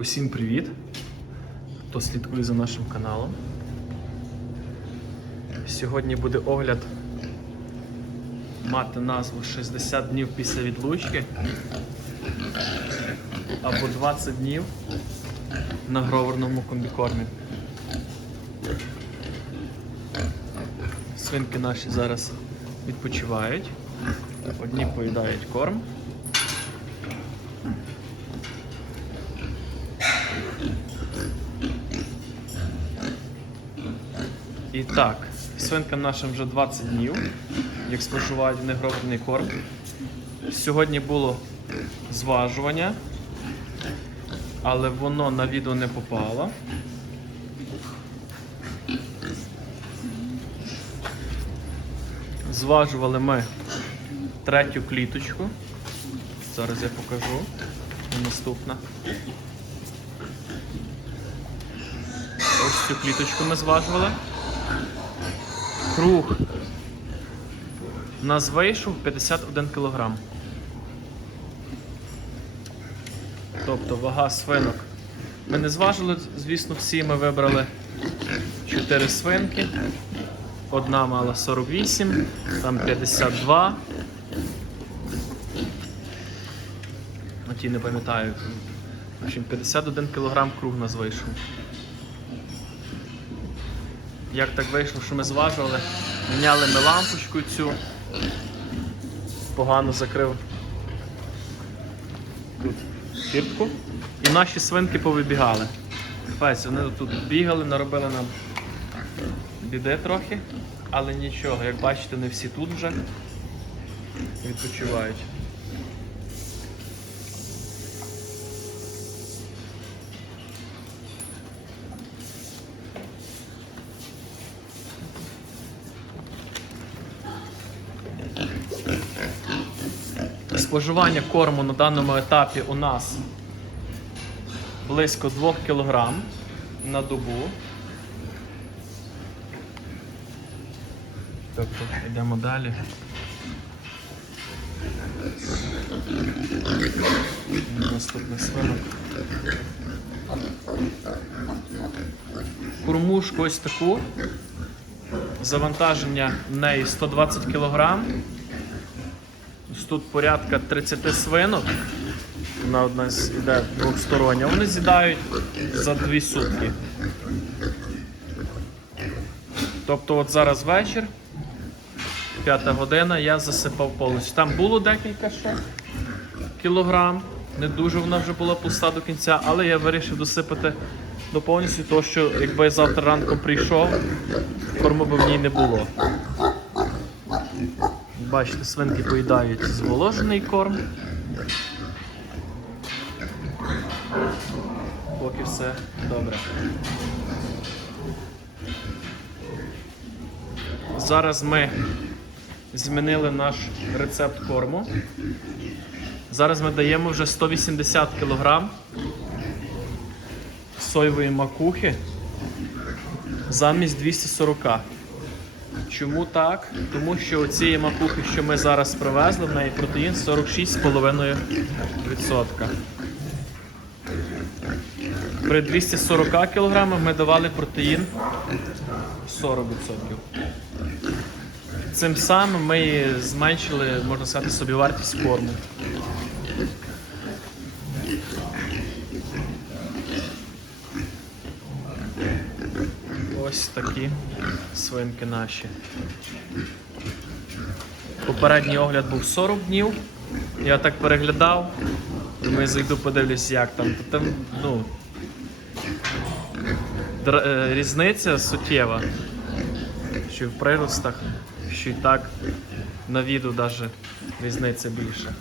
Усім привіт, хто слідкує за нашим каналом. Сьогодні буде огляд мати назву 60 днів після відлучки або 20 днів на гроверному комбікормі. Свинки наші зараз відпочивають. Одні поїдають корм. І так, свинкам нашим вже 20 днів, як споживають негробний корм. Сьогодні було зважування, але воно на відео не попало. Зважували ми третю кліточку. Зараз я покажу. Наступна. Ось цю кліточку ми зважували. Круг у нас вийшов 51 кг. Тобто вага свинок. Ми не зважили, звісно, всі ми вибрали 4 свинки. Одна мала 48, там 52. На ті не пам'ятаю. В общем, 51 кг круг нас вийшов. Як так вийшло, що ми зважували, міняли ми лампочку цю, погано закрив тут кіртку. І наші свинки повибігали. Фець, вони тут бігали, наробили нам біди трохи, але нічого, як бачите, не всі тут вже відпочивають. Споживання корму на даному етапі у нас близько 2 кг на добу. Тобто йдемо далі. Наступний свинок. Кормушку ось таку. Завантаження в неї 120 кг. Тут порядка 30 свинок. Вона одна з- йде двохстороння. Вони з'їдають за 2 сутки. Тобто от зараз вечір, п'ята година, я засипав повністю. Там було декілька ще кілограм. Не дуже вона вже була пуста до кінця, але я вирішив досипати до повністю, тому що якби я завтра ранком прийшов, корму би в ній не було. Бачите, свинки поїдають зволожений корм. Поки все добре. Зараз ми змінили наш рецепт корму. Зараз ми даємо вже 180 кг соєвої макухи замість 240. Чому так? Тому що цієї макухи, що ми зараз привезли, в неї протеїн 46,5%. При 240 кг ми давали протеїн 40%. Цим самим ми зменшили, можна сказати, собівартість корму. Ось такі свинки наші. Попередній огляд був 40 днів. Я так переглядав. Думаю, зайду подивлюсь, як там. Та Там, ну, е, різниця суттєва. Що і в приростах, що і так на відео навіть різниця більша.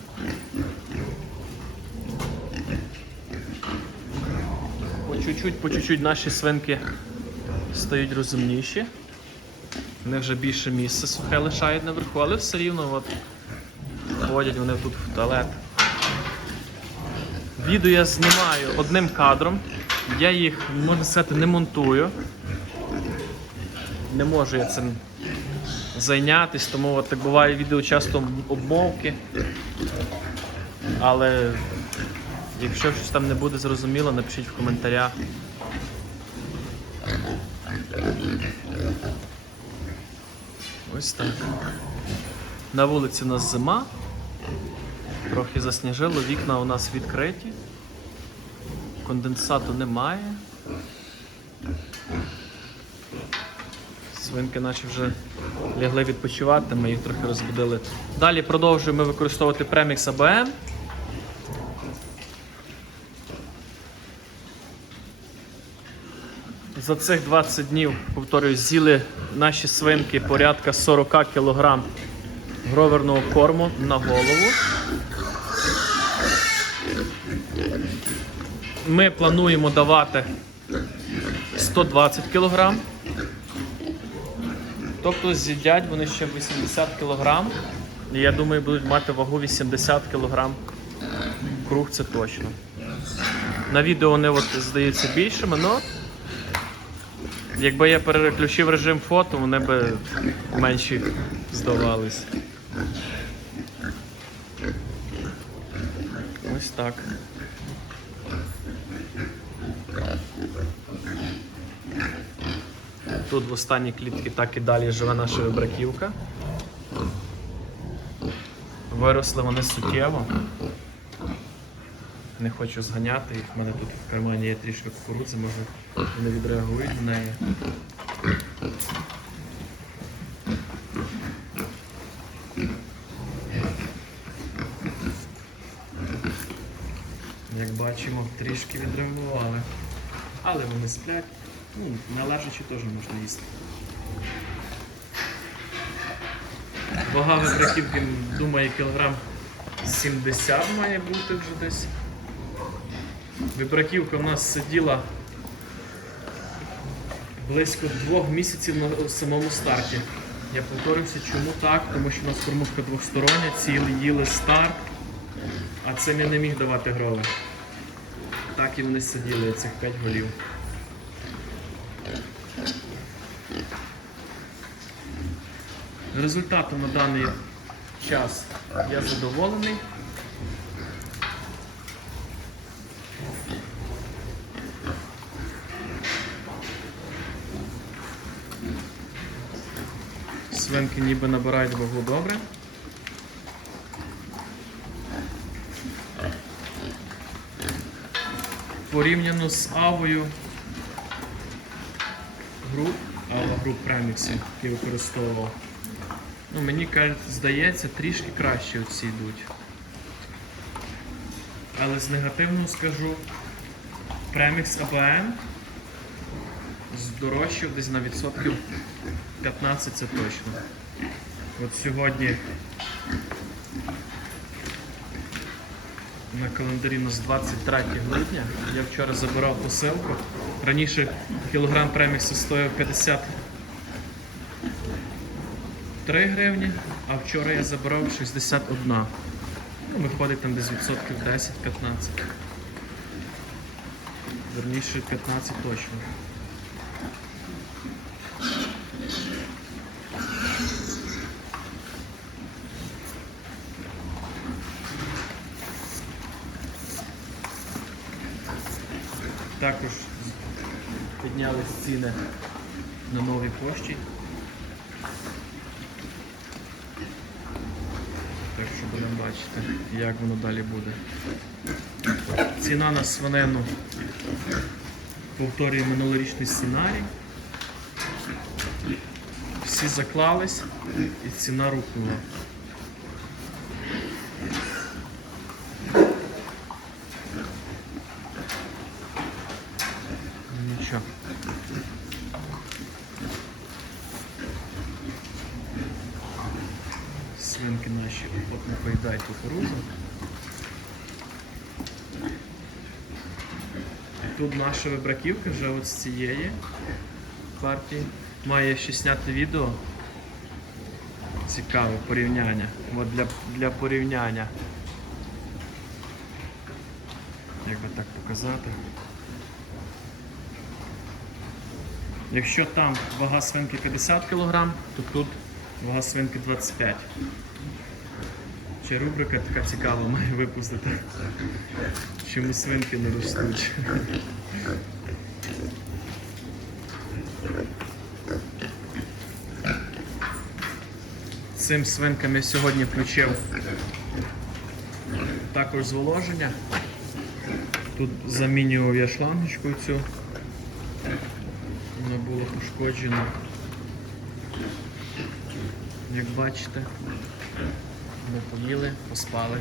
По чуть-чуть, по чуть-чуть наші свинки стають розумніші. Вони вже більше місця сухе лишають наверху, але все рівно от, ходять вони тут в туалет. Відео я знімаю одним кадром. Я їх, можна сказати, не монтую. Не можу я цим зайнятися, тому от так буває відео часто обмовки. Але Якщо щось там не буде зрозуміло, напишіть в коментарях. Ось так. На вулиці у нас зима. Трохи засніжило, вікна у нас відкриті. Конденсату немає. Свинки наші вже лягли відпочивати, ми їх трохи розбудили. Далі продовжуємо використовувати премікс АБМ. За цих 20 днів, повторюю, з'їли наші свинки порядка 40 кг гроверного корму на голову. Ми плануємо давати 120 кг. Тобто з'їдять вони ще 80 кг. Я думаю, будуть мати вагу 80 кг. Круг це точно. На відео вони от, здаються більшими, але якби я переключив режим фото, вони б менші здавались. Ось так. Тут в останній клітці так і далі живе наша вибраківка. Виросли вони суттєво. Не хочу зганяти їх. У мене тут в кармані є трішки кукурудзи, може вони відреагують на неї. Як бачимо, трішки відреагували. Але вони сплять. Ну, належачи теж можна їсти. Вага вибраківки, думаю, кілограм 70 має бути вже десь. Вибраківка в нас сиділа близько двох місяців на самому старті. Я повторюся, чому так? Тому що у нас кормушка двостороння, цілий їли старт, а це я не міг давати грови. Так і вони сиділи, цих 5 голів. Результатом на даний час я задоволений. Свинки ніби набирають вагу добре. Порівняно з авою груп, ава груп преміксів, які використовував. Ну, мені здається, трішки краще оці йдуть. Але з негативного скажу, премікс АБН здорожчав десь на відсотків 15 це точно. От сьогодні на календарі у нас 23 грудня. Я вчора забирав посилку. Раніше кілограм преміксу стоїв 53 гривні, а вчора я забирав 61. Ну, виходить там десь відсотків 10-15. Верніше 15 точно. Також піднялись ціни на новій пошті. Так що будемо бачити, як воно далі буде. Ціна на свинину повторює минулорічний сценарій. Всі заклались і ціна рухнула. Нічого. Свинки наші охотно поїдають кукурудзу. Тут наша вибраківка вже от з цієї партії. Має ще зняти відео. Цікаве порівняння. От для, для порівняння. Як би так показати. Якщо там вага свинки 50 кг, то тут вага свинки 25. Ще рубрика така цікава має випустити. Чому свинки не ростуть? Цим свинкам я сьогодні включив також зволоження. Тут замінював я шлангочку цю. Вона була пошкоджена. Як бачите, ми поїли, поспали.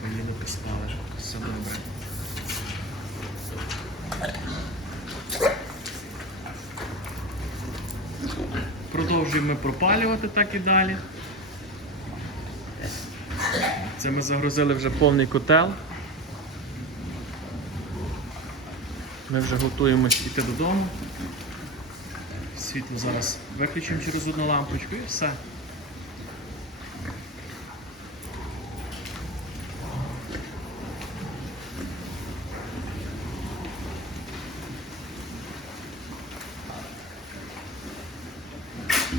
Поїли, поспали. Все добре. Продовжуємо пропалювати так і далі. Це ми загрузили вже повний котел. Ми вже готуємось йти додому. Світло зараз виключимо через одну лампочку і все.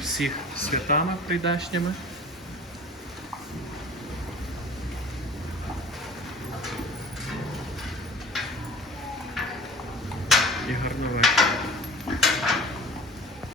Всіх святами прийдешніми.